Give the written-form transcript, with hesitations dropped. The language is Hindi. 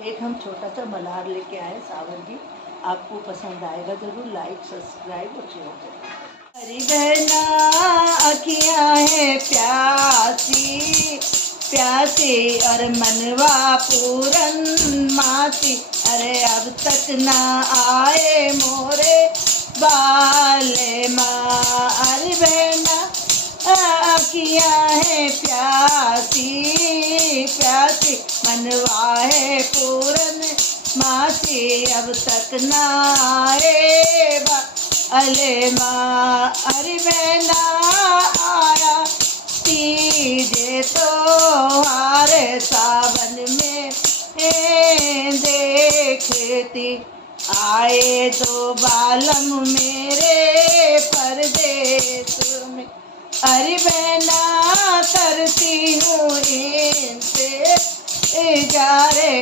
एक हम छोटा सा मल्हार लेके आए सावन की, आपको पसंद आएगा जरूर। लाइक सब्सक्राइब और शेयर करें। हरी बहना अखियाँ है प्यासी प्यासी और मनवा पूरन मासी, अरे अब तक ना आए मोरे बाले माँ। अरे बहना अखियाँ है प्यासी प्यासी मनवा है पूरन मासी, अब तक ना आए अले माँ। अरे बहना आया तीजे तो हारे सावन में देखती, आए दो बालम मेरे परदेश में। अरे बहना करती हूँ इनसे जा रे